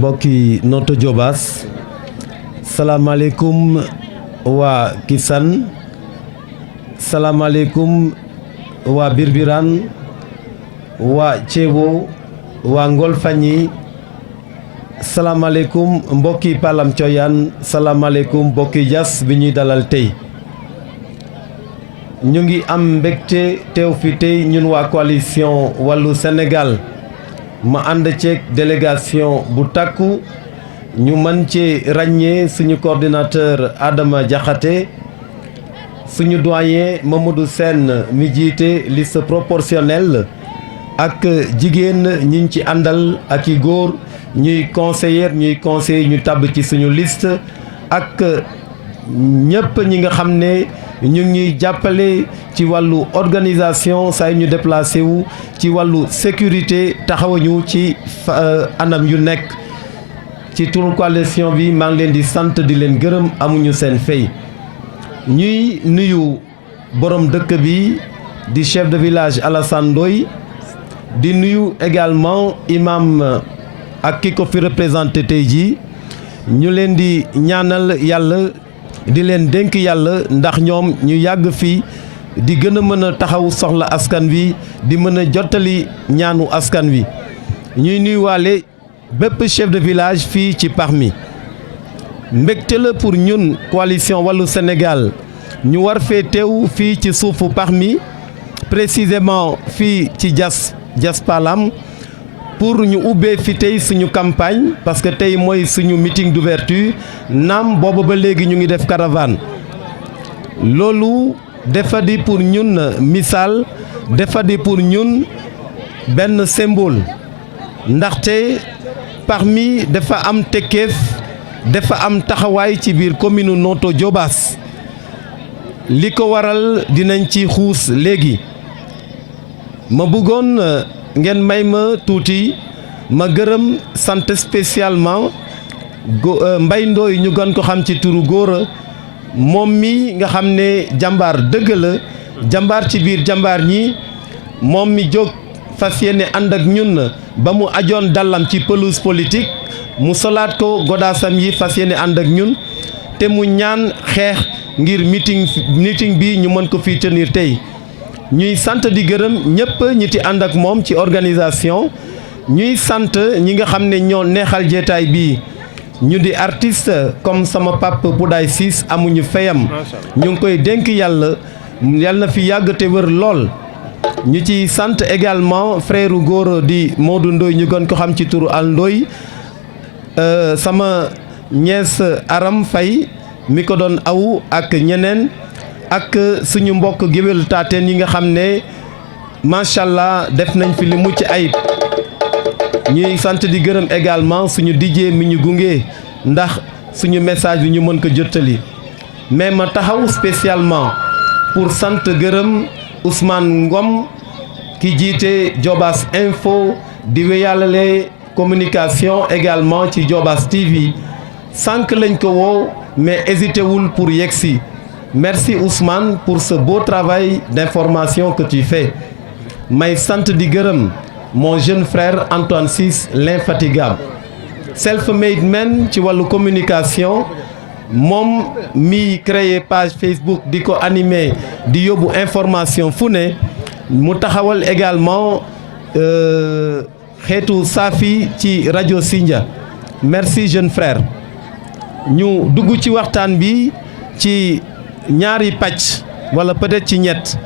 mbokki Notto Diobass salaamaaleykum waa Kisane salaamaaleykum waa Birbirane waa Thiéwo waa Ngolfagni salaamaaleykum mbokki Palam Thioyane salaamaaleykum mbokki Diass bi ñuy dalal tey ñu ngi am mbégte teew fi tey ñun waa coalition Wallu Sénégal ma ànd ceeg délégation bu takku ñu mën ci ràññee suñu coordinateur Adama Diakhaté suñu doyen Mamadou Sène mi jiite liste proportionnelle ak jigéen ñiñ ci àndal ak i góor ñuy conseiller ñu tabb ci suñu liste ak ñëpp ñi nga xam ne ñu ngi ñuy jàppale ci wàllu organisation saa ñu déplacé wu ci wàllu sécurité taxawuñu ci anam yu nekk ci turu coalition bi maa ngi leen di sant di leen gërëm amuñu seen fay ñuy nuyu borom dëkk bi di chef de village Alassane Ndoye di nuyu également imam ak ki ko fi représenté tey jii ñu leen di ñaanal yàlla di leen dénk yàlla ndax ñoom ñu yàgg fii di gën a mën a taxaw soxla askan wi di mën a jottali ñaanu askan wi ñuy nuyuwaale bépp chef de village fii ci Parmi mbégte la pour ñun coalition Wallu Sénégal ñu war fee teew fii ci suufu Parmi précisément fii ci Diass Palam pour ñu ubbee fi tey suñu campagne parce que tey mooy suñu meeting d'ouverture naam boobu ba léegi ñu ngi def caravane loolu dafa di pour ñun misaal dafa di pour ñun benn symbole ndaxte Parmi dafa am tekkeef dafa am taxawaay ci biir commune Notto Diobass li ko waral dinañ ci xuus léegi ma bëggoon ngeen may ma tuuti ma gërëm sant spécialement Mbaye Ndoye ñu gën ko xam ci turu Góora moom mi nga xam ne jàmbaar dëgg la jàmbaar ci biir jàmbaar ñi moom mi jóg fas yéene ànd ak ñun ba mu ajoon dallam ci pelouse politique mu solaat ko godaasam yi fas yéene ànd ak ñun te mu ñaan xeex ngir meeting bi ñu mën ko fii tenir tey ñuy sant di gërëm ñëpp ñi ti ànd ak moom ci organisation ñuy sant ñi nga xam ne ñoo neexal jeetaay bii ñu di artiste comme sama pap Boudaye Ciss amuñu fayam ñu ngi koy dénk yàlla na fi yàgg te wër lool ñu ci sant également frère góor di Modou Ndoye ñu gën ko xam ci turu Al Ndoye sama nièce Aram Faye mi ko doon awu ak ñeneen ak suñu mbokk géwél taateen yi nga xam ne macha allah def nañ fi li mucc ayib ñuy sant di gërëm également suñu DJ mi ñu gunge ndax suñu message bi ñu mën ko jottali mais ma taxaw spécialement pour sant gërëm Ousmane Ngom ki jiite Diobass Info di wéyalale communication également ci Diobass TV sànq lañ ko woo mais hésité wul pour yegsi. Merci Ousmane pour ce beau travail d'information que tu fais. may sant di gërëm mon jeune frère Antoine Ciss l'infatigable self-made man ci wàllu communication moom mi créé page Facebook di ko animé di yóbbu information fu ne mu taxawal également xeetu saafi ci rajo Sindia merci jeune frère ñu dugg ci waxtaan bi ci ñaari pàcc wala peut-être ci ñett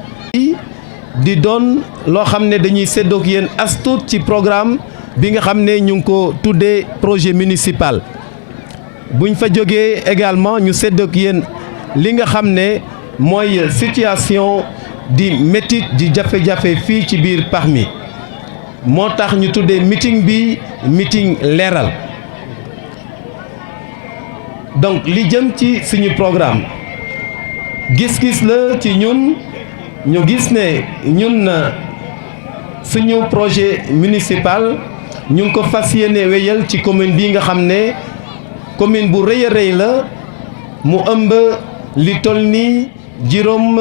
di doon loo xam ne dañuy séddoog yéen as tuut ci programme bi nga xam ne ñu ngi ko tuddee projet municipal buñ fa jógee également ñu séddoog yéen li nga xam ne mooy situation di métit di jafe-jafe fii ci biir Parmi moo tax ñu tuddee meeting bi meeting leeral donc li jëm ci suñu programme gis-gis la ci ñun ñu gis ne ñun suñu projet municipal ñu ngi ko fas yéene wéyal ci commune bi nga xam ne commune bu rëy a rëy la mu ëmb li toll ni juróom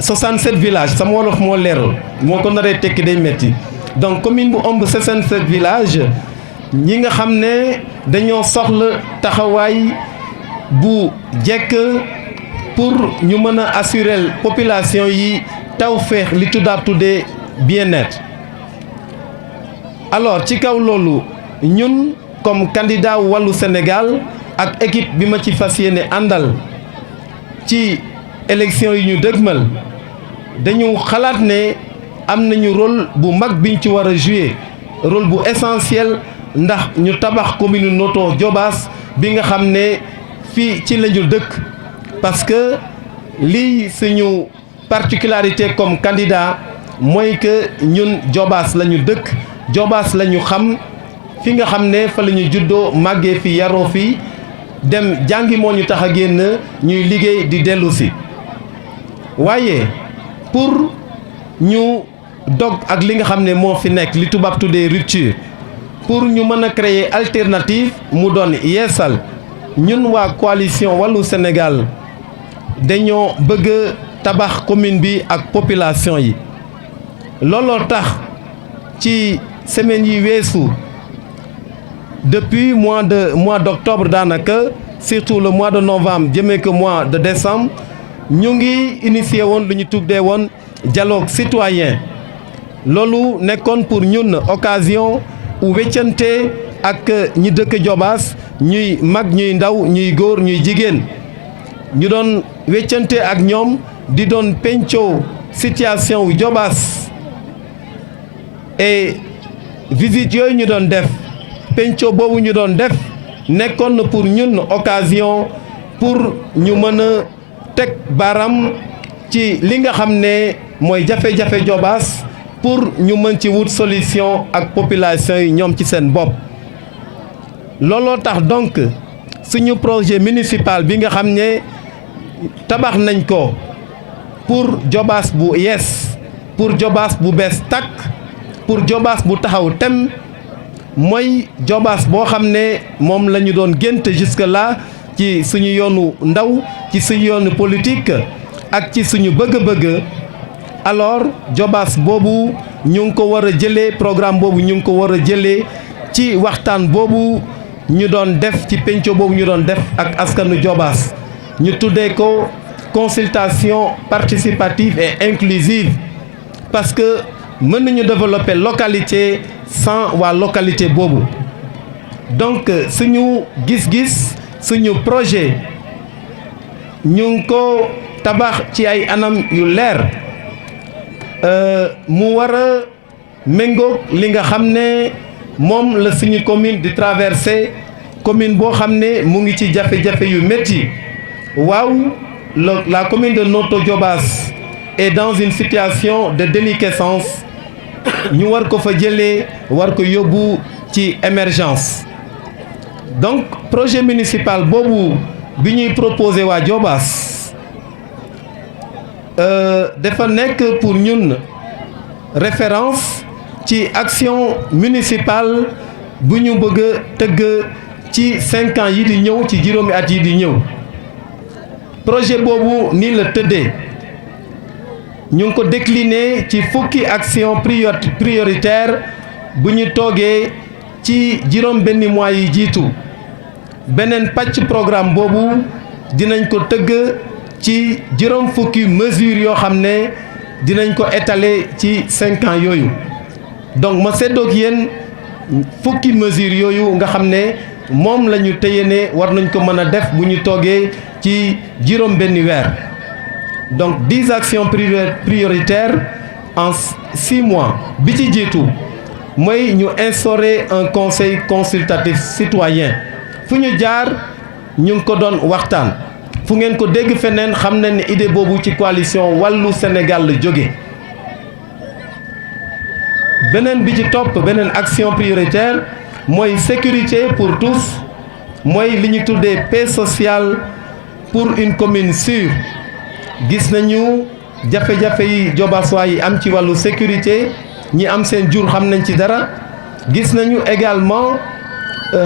67 villages sama wolof moo leerul moo ko naree tekki day metti donc commune bu ëmb 67 villages ñi nga xam ne dañoo soxla taxawaay bu jekk pour ñu mën a assurer population yi tawfeex li tubaab tuddee bien-être. Alors ci kaw loolu ñun comme candidat Wallu Sénégal ak équipe bi ma ci fas yéene àndal ci élection yi ñu dëgmal dañu xalaat ne am nañu rôle bu mag biñ ci war a jouer, rôle bu essentiel ndax ñu tabax commune Notto Diobass bi nga xam ne fii ci lañu dëkk, parce que lii suñu particularité comme candidat mooy que ñun Diobass lañu dëkk, Diobass lañu xam, fi nga xam ne fa la ñu juddoo màggee fi yaroo fi dem jàngi moo ñu tax a génn ñuy liggéey di dellu si. waaye pour ñu dog ak li nga xam ne moo fi nekk li tubaab tuddee rupture, pour ñu mën a créer alternative mu doon yeesal, ñun waa coalition Wallu Sénégal dañoo bëgg tabax commune bi ak population yi. looloo tax ci semaine yi weesu depuis mois d'octobre daanaka, surtout le mois de novembre jëmee ko mois de décembre, ñu ngi initié woon lu ñu tuddee woon dialogue citoyen. loolu nekkoon pour ñun occasion u weccante ak ñi dëkk Diobass, ñuy mag ñuy ndaw ñuy góor ñuy jigéen, ñu doon weccante ak ñoom di doon pencoo situation wu Diobass. et visite yooyu ñu doon def, penco boobu ñu doon def nekkoon na pour ñun occasion pour ñu mën a teg baram ci li nga xam ne mooy jafe-jafe Diobass, pour ñu mën ci wut solution ak population yi ñoom ci seen bopp. looloo tax donc suñu projet municipal bi nga xam ne tabax nañ ko pour Diobass bu yees, pour Diobass bu bees tàkk, pour Diobass bu taxaw tem, mooy Diobass boo xam ne moom la ñu doon gént jusque là ci suñu yoonu ndaw, ci suñu yoonu politique ak ci suñu bëgg-bëgg. alors Diobass boobu ñu ngi ko war a jëlee, programme boobu ñu ngi ko war a jëlee ci waxtaan boobu ñu doon def, ci penco boobu ñu doon def ak askanu Diobass, ñu tuddee ko consultation participative et inclusive, parce que mën nañu développer localité sans waa localité boobu. donc suñu gis-gis, suñu projet ñu ngi ko tabax ci ay anam yu leer, mu war a méngoog li nga xam ne moom la suñu commune di traversé, commune boo xam ne mu ngi ci jafe-jafe yu métti. waaw, la commune de Notto Diobass est dans une situation de déliquescence, ñu war ko fa jëlee, war ko yóbbu ci émergence. donc projet municipal boobu bi ñuy proposé waa Diobass dafa nekk pour ñun référence ci action municipale bu ñu bëgg a tëgg ci 5 ans yi di ñëw, ci juróomi at yi di ñëw. projet boobu nii la tëddee, ñu ngi ko décliné ci fukki action prioritaire bu ñu toogee ci juróom benn mois yi jiitu. beneen pàcc programme boobu dinañ ko tëgg ci juróom fukki mesures yoo xam ne dinañ ko étaler ci 5 ans yooyu. donc ma seddoog yéen fukki mesures yooyu nga xam ne moom la ñu téye ne war nañ ko mën a def bu ñu toogee ci juróom benn weer. donc 10 actions prioritaires en 6 mois. bi ci jiitu mooy ñu instaurer un conseil consultatif citoyen. fu ñu jaar ñu ngi ko doon waxtaan, fu ngeen ko dégg feneen xam nañ ne idée boobu ci coalition Wallu Sénégal la jóge. beneen bi ci topp, beneen action prioritaire mooy sécurité pour tous, mooy li ñu tuddee paix sociale pour une commune sûre. gis nañu jafe-jafe yi Diobassois yi am ci wàllu sécurité, ñi am seen jur xam nañ ci dara. gis nañu également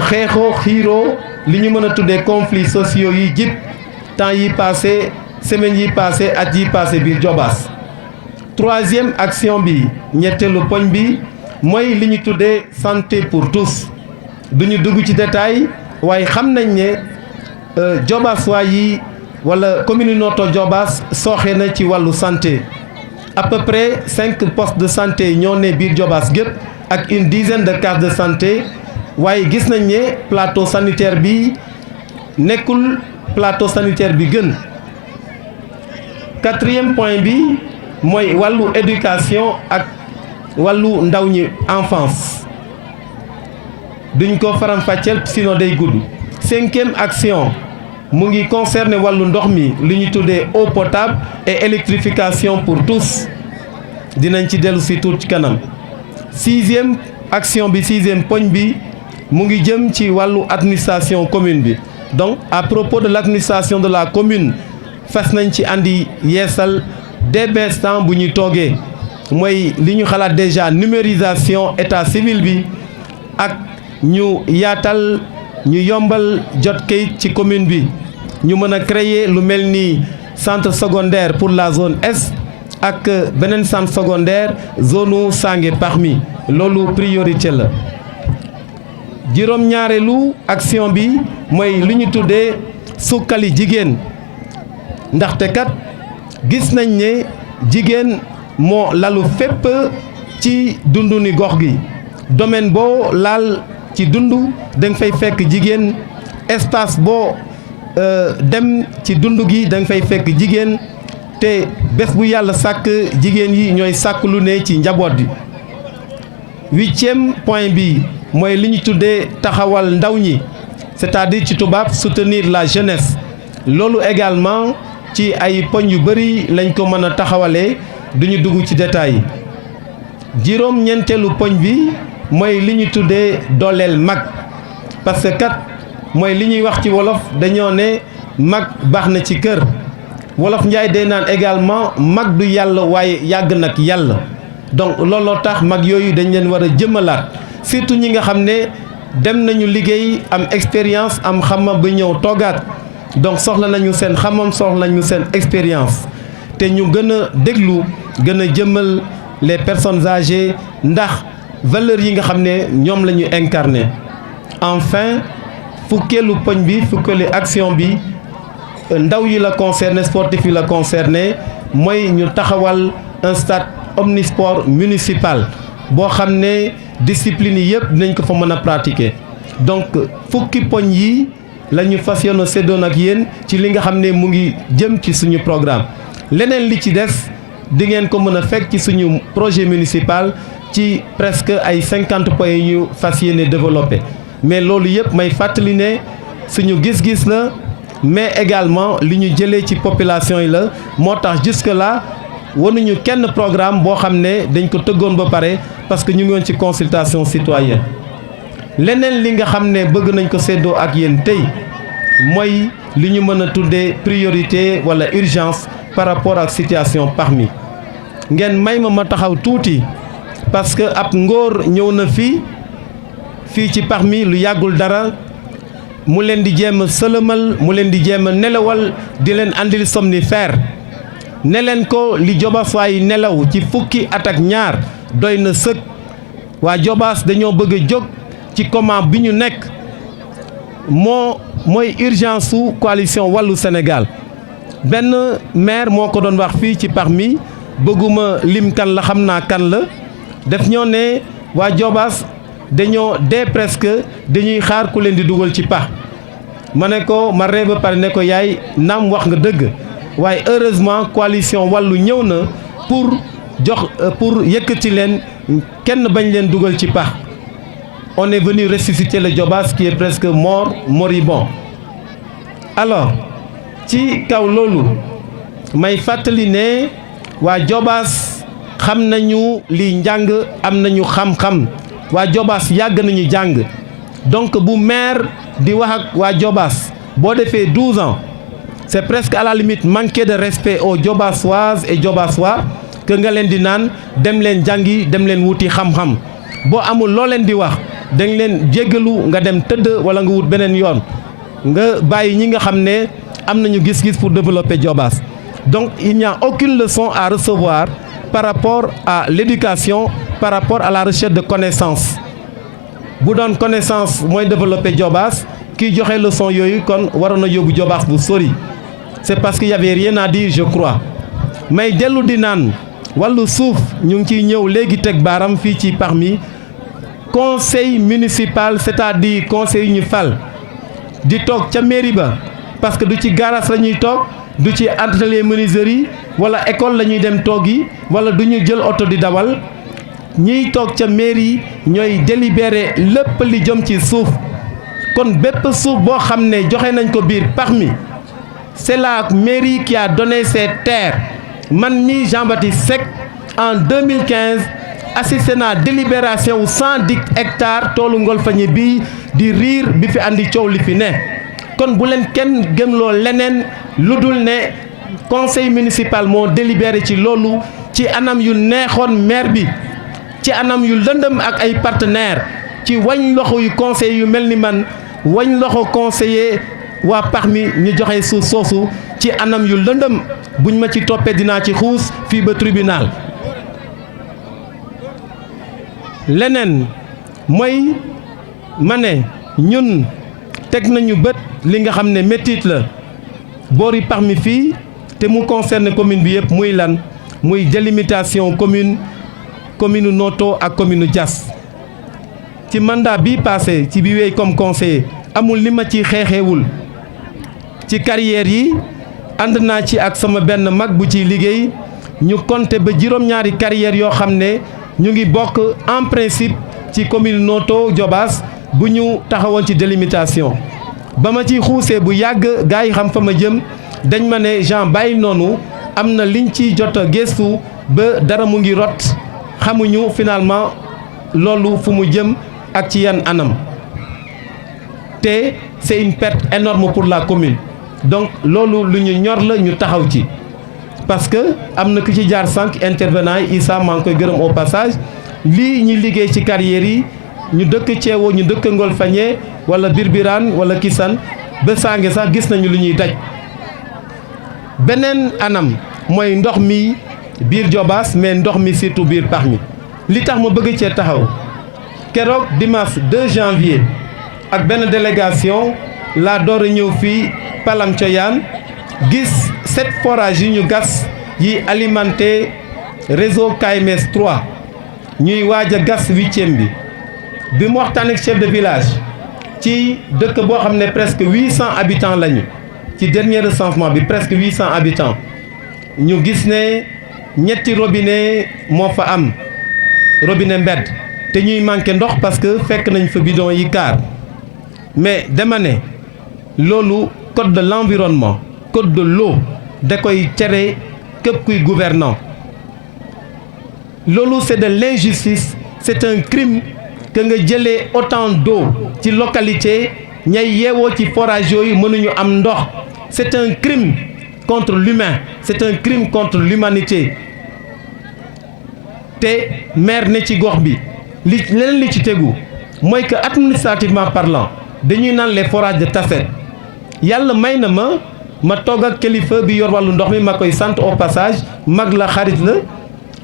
xeexoo xiiroo li ñu mën a tuddee conflits sociaux yi jib temps yi passé, semaines yi passé, at yi passé biir Diobass. troisième action bi, ñetteelu poñ bi mooy li ñu tuddee santé pour tous. duñu dugg ci détail waaye xam nañ ne Diobass waa yi wala commune Notto Diobass sooxe na ci wàllu santé à peu près 5 postes de santé ñoo ne biir Diobass gépp ak une dizaine de cases de santé waaye gis nañ ne plateau sanitaire bi nekkul plateau sanitaire bi gën. 4e point bi mooy wàllu éducation ak wàllu ndaw ñi enfance duñ ko faram-fàcceel sinon day gudd. 5e action mu ngi concerné wàllu ndox mi li ñu tuddee eau potable et électrification pour tous dinañ ci dellu si tuut ci kanam. 6e action bi 6e poñ bi mu ngi jëm ci wàllu administration commune bi donc à propos de l'administration de la commune fas nañ ci andi yeesal dès l'instant bu ñuy toogee mooy li ñu xalaat déjà numérisation état civil bi ak ñu yaatal ñu yombal jot kayit ci commune bi ñu mën a créer lu mel ni centre secondaire pour la zone est ak beneen centre secondaire zone Sange Parmi loolu priorité la. juróom-ñaareelu action bi mooy li ñu tuddee sukkali jigéen ndaxte kat gis nañ ne jigéen moo lalu fépp ci dundu ni gox gi domaine boo laal ci dundu da nga fay fekk jigéen espace boo dem ci dund gi da nga fay fekk jigéen te bés bu yàlla sàkk jigéen yi ñooy sàkk lu ne ci njaboot bi. 8e point bi mooy li ñu tuddee taxawal ndaw ñi c'est-à-dire ci tubaab soutenir la jeunesse loolu également ci ay poñ yu bari lañ ko mën a taxawalee duñu dugg ci détails yi. juróom-ñeenteelu poñ bi mooy li ñu tuddee dooleel mag parce que kat mooy li ñuy wax ci wolof dañoo ne mag baax na ci kër wolof njaay day naan également mag du yàlla waaye yàgg nag yàlla donc looloo tax mag yooyu dañ leen war a jëmmalaat surtout ñi nga xam ne dem nañu liggéey am expérience am xam-xam ba ñëw toogaat donc soxla nañu seen xam-xam soxla nañu seen expérience te ñu gën a déglu gën a jëmmal les personnes âgées ndax valeurs yi nga xam ne ñoom la ñu incarné. Enfin fukkeelu poñ bi fukkeelu action bi ndaw yi la concerné sportif yi la concerné mooy ñu taxawal un stade omnisport municipal boo xam ne discipline yi yëpp dinañ ko fa mën a pratiquer donc fukki poñ yi la ñu fas yéene séddoon ak yéen ci li nga xam ne mu ngi jëm ci suñu programme leneen li ci des di ngeen ko mën a fekk ci suñu projet municipal ci presque ay 50 points yu ñu fas yéene développé mais loolu yëpp may fàttali ne suñu gis-gis la mais également li ñu jëlee ci population yi la moo tax jusque là wanuñu kenn programme boo xam ne dañ ko tëggoon ba pare parce que ñu ngi woon ci consultation citoyenne leneen li nga xam ne bëgg nañ ko séddoo ak yéen tey mooy li ñu mën a tuddee priorité wala urgence par rapport ak situation Parmi ngeen may ma taxaw tuuti parce que ab ngóor ñëw na fii ci Parmi lu yàggul dara mu leen di jéem a sëlëmal mu leen di jéem a nelawal di leen andil somnifère ne leen ko li Diobass yi nelaw ci fukki at ak ñaar doy na sëkk waa Diobass dañoo bëgg a jóg ci comment bi ñu nekk mooy urgence su coalition wàllu Sénégal benn maire moo ko doon wax fii ci Parmi bëgguma lim kan la xam naa kan la def ñoo ne waa Diobass dañoo dee presque dañuy xaar ku leen di dugal ci pax ma ne ko ma ree ba pare ne ko yaay naam wax nga dëgg waaye heureusement coalition wàllu ñëw na pour yëkkati leen kenn bañ leen dugal ci pax on est venu ressusciter le Diobass qui est presque moribond alors ci kaw loolu may fàttali ne waa Diobass xam nañu li njàng am nañu xam-xam waa Diobass yàgg nañu jàng donc bu maire di wax ak waa Diobass boo defee 12 ans c'est presque à la limite manquer de respect aux Diobassoises et Diobassois que nga leen di naan dem leen jàngi dem leen wuti xam-xam boo amul loo leen di wax dañ leen jéggalu nga dem tëdd wala nga wut beneen yoon nga bàyyi ñi nga xam ne am nañu gis-gis pour développer Diobass donc il n'y a aucune leçon à recevoir par rapport à l'éducation par rapport à la recherche de connaissances bu doon connaissance mooy développer Diobass kiy joxe leçon yooyu kon waroon na yóbbu Diobass bu sori c'est parce qu'il y avait rien à dire je crois may dellu di naan wàllu suuf ñu ngi ciy ñëw léegi teg baaram fii ci parmi conseil municipal c'est-à-dire conseil yu ñu fal di toog ca mairie ba parce que du ci garage la ñuy toog du ci atelier menuiserie wala école la ñuy dem toog yi wala du ñu jël oto di dawal ñiy toog ca mairie ñooy délibérer lépp li jëm ci suuf kon bépp suuf boo xam ne joxe nañ ko biir parmi c'est la mairie qui a donné ses terres man mi Jean-Baptiste Seck en 2015 assisté naa délibération wu 110 hectares toolu Ngolfane bi di riir bi fi andi coow li fi ne kon bu leen kenn gëmloo leneen lu dul ne conseil municipal moo délibéré ci loolu ci anam yu neexoon maire bi ci anam yu lëndëm ak ay partenaires ci wañ loxo yu conseil yu mel ni man wañ loxo conseiller waa parmi ñu joxe suuf soosu ci anam yu lëndëm buñ ma ci toppee dinaa ci xuus fii ba tribunal leneen mooy ma ne ñun teg nañu bët li nga xam ne métit la boori parmi fii te mu concerne commune bi yëpp muy lan muy délimitation commune Noto ak commune Diass ci mandat bi passé ci bi wéy comme conseiller amul li ma ci xeexeewul ci carrière yi ànd naa ci ak sama benn mag bu ciy liggéey ñu compter ba juróom-ñaari carrière yoo xam ne ñu ngi bokk en principe ci commune Noto Diobass bu ñu taxawoon ci délimitation ba ma ciy xuusee bu yàgg gars yi xam fa ma jëm dañ ma ne Jean bàyyi noonu am na liñ ci jot a gëstu ba dara mu ngi rot xamuñu finalement loolu fu mu jëm ak ci yan anam te c'est une perte énorme pour la commune donc loolu lu ñu ñor la ñu taxaw ci parce que am na ku ci jaar sànq intervenant yi Issa maa ngi koy gërëm au passage lii ñi liggéey ci carrière yi ñu dëkk Ceewo ñu dëkk Ngolfane wala Birbiraan wala Kisane ba Sange sax gis nañu lu ñuy daj beneen anam mooy ndox mi biir Diobass mais ndox mi surtout biir Parmi li tax ma bëgg cee taxaw keroog dimanche 2 janvier ak benn délégation laa door a ñëw fii Palam Coyaan gis 7 forages yi ñu gas yi alimenté réseau KMS 3 ñuy waaj a gas 8e bi mu waxtaan ak chef de village ci dëkk boo xam ne presque 800 habitants lañu ci dernier recensement bi presque 800 habitants ñu gis ne ñetti robinet moo fa am robinet mbedd te ñuy manqué ndox parce que fekk nañ fa bidon yi kaar mais dama ne loolu code de l'environnement code de l'eau da koy tere képp kuy gouvernant loolu c'est de l'injustice c'est un crime que nga jëlee autant d'eau ci localité ñay yeewoo ci forage yooyu mënuñu am ndox c'est un crime contre l'humain c'est un crime contre l'humanité te maire ne ci gox bi li leneen li ci tegu mooy que administrativement parlant dañuy naan les forages de Tasset yàlla may na ma toog ak kilifa bi yor wàllu ndox mi ma koy sant au passage mag la xarit la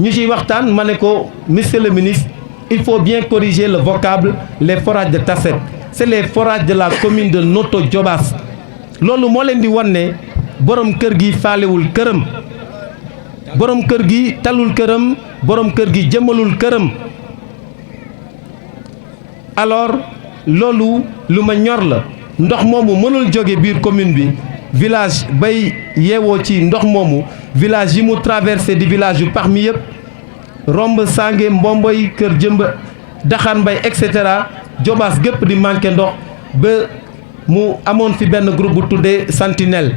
ñu ciy waxtaan ma ne ko monsieur le ministre il faut bien corriger le vocable les forages de Tasset c'est les forages de la commune de Noto Diobass loolu moo leen di wan ne borom kër gi faalewul këram borom kër gi talul këram borom kër gi jëmalul këram alors loolu lu ma ñor la ndox moomu mënul jóge biir commune bi village bay yeewoo ci ndox moomu village yi mu traversé di village yu Parmi yëpp romb Sange Mbomboy Kër Jëmb Daxaan Mbay et cetera Diobass gépp di manqué ndox ba mu amoon fi benn groupe bu tuddee Sentinelle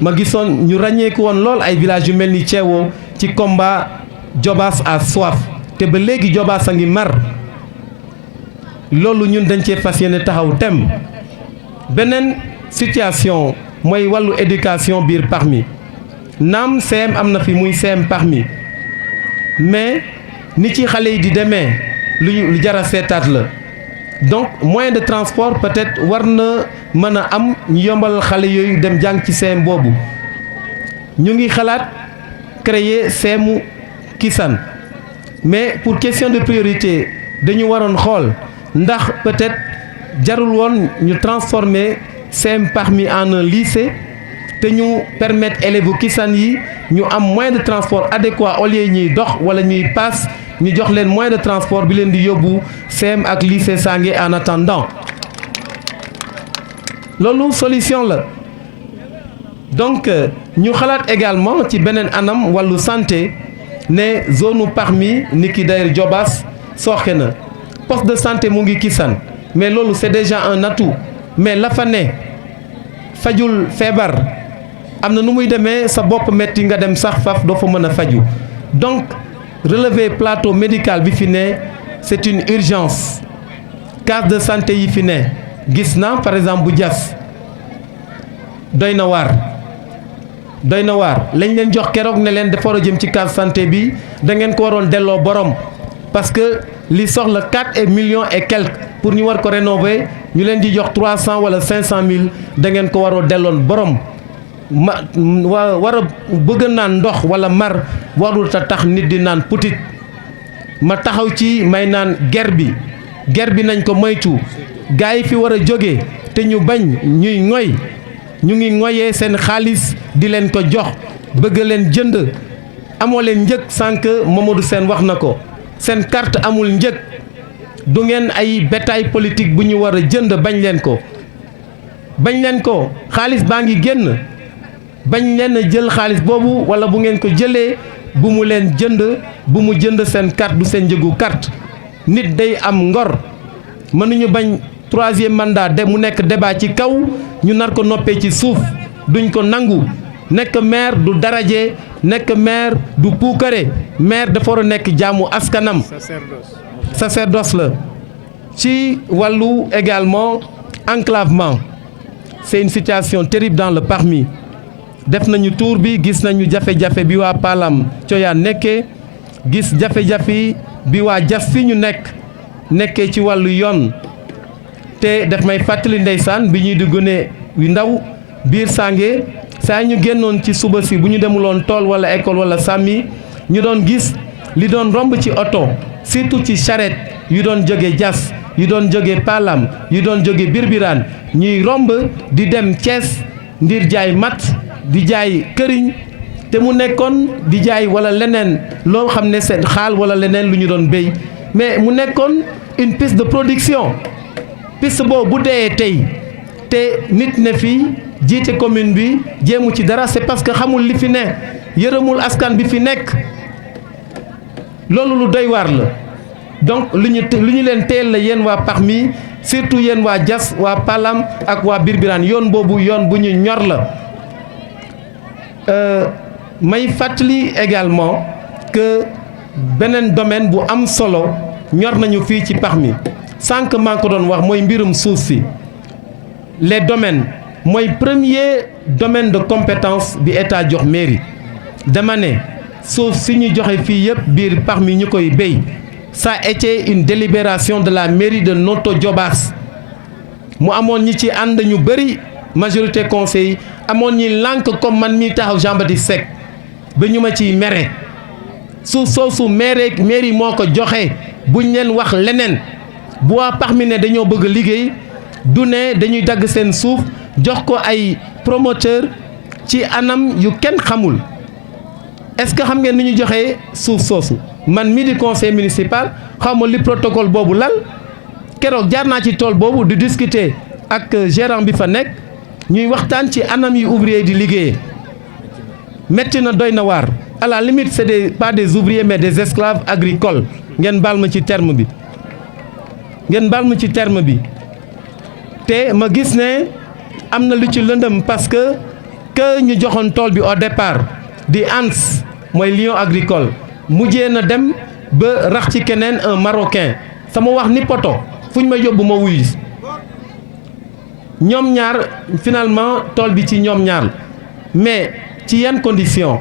ma gisoon ñu ràññeeku woon lool ay village yu mel ni Ceewo ci combat Diobass a soif te ba léegi Diobass a ngi mar loolu ñun dañ cee fas yéene taxaw tem beneen situation mooy wàllu éducation biir Parmi naam CM am na fi muy CM Parmi mais ni ci xale yi di demee lu jar a seetaat la donc moyen de transport peut-être war na mën a am ñu yombal xale yooyu dem jàng ci CM boobu ñu ngi xalaat créer CMu Kisane mais pour question de priorité dañu waroon xool ndax peut-être jarul woon ñu transformer CM Parmi en un lycée te ñu permettre élèves Kisane yi ñu am moyen de transport adéquat au lieu ñuy dox wala ñuy paas ñu jox leen moyen de transport bi leen di yóbbu CM ak lycée Sangué en attendant loolu solution la. Donc ñu xalaat également ci beneen anam wàllu santé ne zone Parmi ni ki d'ailleurs Diobass sooxe na poste de santé mu ngi Kisane mais loolu c'est déjà un atout mais la fa ne fajul feebar am na nu muy demee sa bopp metti nga dem sax faf doo fa mën a faju donc relever plateau médical bi fi ne c'est une urgence case de santé yi fi ne gis na par exemple bu Diass doy na waar lañ leen jox keroog ne leen dafa war a jëm ci case santé bi da ngeen ko waroon delloo borom parce que li soxla 4 millions et quelques pour ñu war ko rénover ñu leen di jox 300 wala 500 000 da ngeen ko waroo delloon borom war a bëgg naan ndox wala mar warul tax nit di naan putit ma taxaw ci may naan ger bi nañ ko moytu gaa yi fi war a jóge te ñu bañ ñuy ngoy ñu ngi ngoyee seen xaalis di leen ko jox bëgg leen jënd amoo leen njëg sànq Mamadou Sène wax na ko seen carte amul njëg du ngeen ay bétail politique bu ñu war a jënd bañ leen ko xaalis baa ngi génn bañ leen a jël xaalis boobu wala bu ngeen ko jëlee bu mu leen jënd bu mu jënd seen carte du seen njëgu carte nit day am ngor mënuñu bañ troisième mandat de mu nekk débat ci kaw ñu nar ko noppee ci suuf duñ ko nangu nekk maire du daraje nekk maire du puukare maire dafa war a nekk jaamu askanam sacerdoce la ci wàllu également enclavement c'est une situation terrible dans le Parmi def nañu tour bi gis nañu jafe-jafe bi waa Palam Coyaan nekkee gis jafe-jafe bi waa Diass fi ñu nekkee ci wàllu yoon te daf may fàttali ndeysaan bi ñuy di gone yu ndaw biir Sangué saa ñu génnoon ci suba si bu ñu demuloon tool wala école wala sàmmi ñu doon gis li doon romb ci oto surtout ci charrette yu doon jóge Diass yu doon jóge Palam yu doon jóge Birbiraan ñuy romb di dem Thiès ndir jaay mat di jaay këriñ te mu nekkoon di jaay wala leneen loo xam ne seen xaal wala leneen lu ñu doon béy mais mu nekkoon une piste de production piste boobu bu dee tey te nit ne fii jiite commune bi jéemu ci dara c'est parce que xamul li fi ne yërëmul askan bi fi nekk loolu lu doy waar la donc lu ñu leen teel la yéen waa Parmi surtout yéen waa Diass waa Palam ak waa Birbiraan yoon boobu yoon bu ñu ñor la may fàttali également que beneen domaine bu am solo ñor nañu fii ci Parmi sànq maa ngi ko doon wax mooy mbirum suuf si les domaines mooy premier domaine de compétence bi état jox mairie dama ne suuf si ñu joxe fii yëpp biir Parmi ñu koy béy ça a été une délibération de la mairie de Notto Diobass mu amoon ñi ci ànd ñu bëri majorité conseil amoon ñi lànk comme man mii taxaw Jean-Baptiste Seck ba ñu ma ciy mere suuf soosu mairie moo ko joxe buñ leen wax leneen bu waa Parmi ne dañoo bëgg liggéey du ne dañuy dagg seen suuf jox ko ay promoteur ci anam yu kenn xamul est-ce que xam ngeen ni ñu joxee suuf soosu man mii di conseil municipal xaw ma li protocole boobu lal keroog jaar naa ci tool boobu di discuter ak gérant bi fa nekk ñuy waxtaan ci anam yu ouvrier di liggéeyee metti na doy na waar à la limite c'est pas des ouvriers mais des esclaves agricoles ngeen baal ma ci terme bi te ma gis ne am na lu ci lëndëm parce que ñu joxoon tool bi au départ di ANS mooy Lion agricole mujjee na dem ba rax ci keneen un marocain sama wax ni poto fu ñu ma yóbbu ma wuyu ñoom ñaar finalement tool bi ci ñoom ñaar mais ci yan condition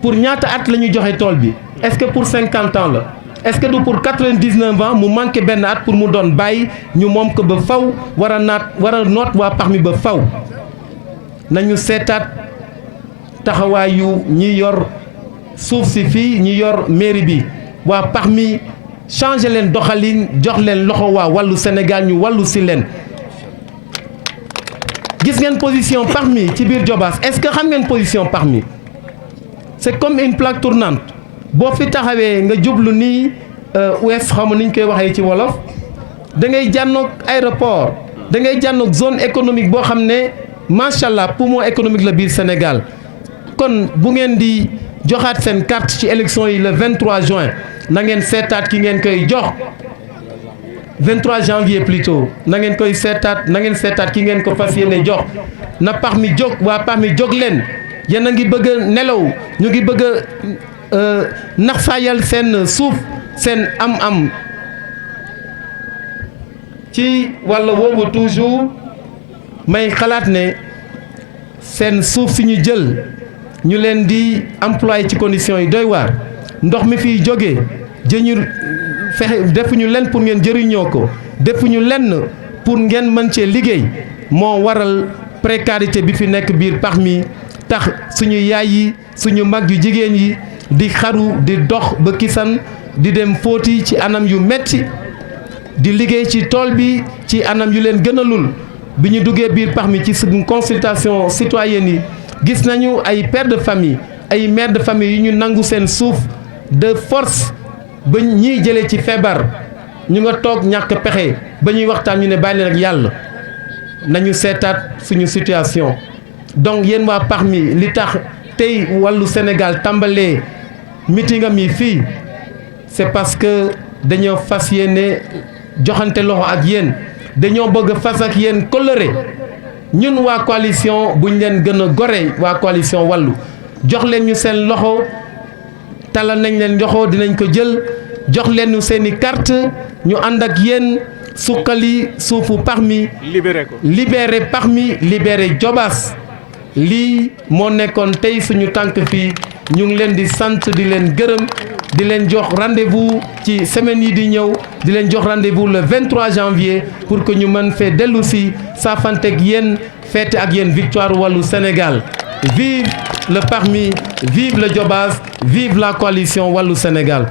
pour ñaata at la ñu joxe tool bi est-ce que pour 50 ans la est-ce que du pour 99 ans mu manqué benn at pour mu doon bàyyi ñu moom ko ba faw war a noot waa Parmi ba faw nañu seetaat taxawaayu ñi yor suuf si fii ñi yor mairie bi waa Parmi changer leen doxalin jox leen loxo waa wàllu Sénégal ñu wàllu si leen. gis ngeen position parmi ci biir Diobass est-ce que xam ngeen position parmi c'est comme une plaque tournante boo fi taxawee nga jublu nii ouest xam ni ñu koy waxee ci wolof da ngay jànnoog aéroport da ngay jànnoog zone économique boo xam ne macha allah poumon économique la biir Sénégal kon bu ngeen di joxaat seen carte ci élection yi le 23 juin na ngeen seetaat ki ngeen koy jox 23 janvier plutôt na ngeen koy seetaat na ngeen seetaat ki ngeen ko fas yéene jox na parmi jóg waa parmi jóg leen yéen a ngi bëgg a nelaw ñu ngi bëgg a naxsaayal seen suuf seen am-am ci wàll woowu toujours may xalaat ne seen suuf si ñu jël ñu leen di employé ci conditions yi doy waar ndox mi fiy jógee jëñu fexe defuñu leen pour ngeen jëriñoo ko defuñu lenn pour ngeen mën cee liggéey moo waral précarité bi fi nekk biir parmi tax suñu yaay yi suñu mag yu jigéen yi di xaru di dox ba kisan di dem fóoti ci anam yu metti di liggéey ci tool bi ci anam yu leen gënalul bi ñu duggee biir parmi ci suñu consultation citoyenne yi gis nañu ay pères de famille ay mères de famille yu ñu nangu seen suuf de force ba ñiy jëlee ci feebar ñu nga toog ñàkk pexe ba ñuy waxtaan ñu ne bàyyi leen ak yàlla nañu seetaat suñu situation donc yéen waa parmi li tax tey wàllu Sénégal tàmbalee meeting am yi fii c'est parce que dañoo fas yéene joxante loxo ak yéen dañoo bëgg fas ak yéen kóllëre ñun waa coalition buñ leen gën a gore waa coalition wàllu jox leen ñu seen loxo talal nañ leen loxo dinañ ko jël jox leen ñu seeni carte ñu ànd ak yéen sukkali suufu parmi libéré ko libéré parmi libéré Diobass lii moo nekkoon tey suñu tànk fii ñu ngi leen di sant di leen gërëm di leen jox rendez-vous ci semaine yi di ñëw di leen jox rendez-vous le 23 janvier pour que ñu mën fee dellu si saafante ak yéen fête ak yéen victoire wàllu Sénégal vive le parmi vive le Diobass vive la coalition wàllu Sénégal.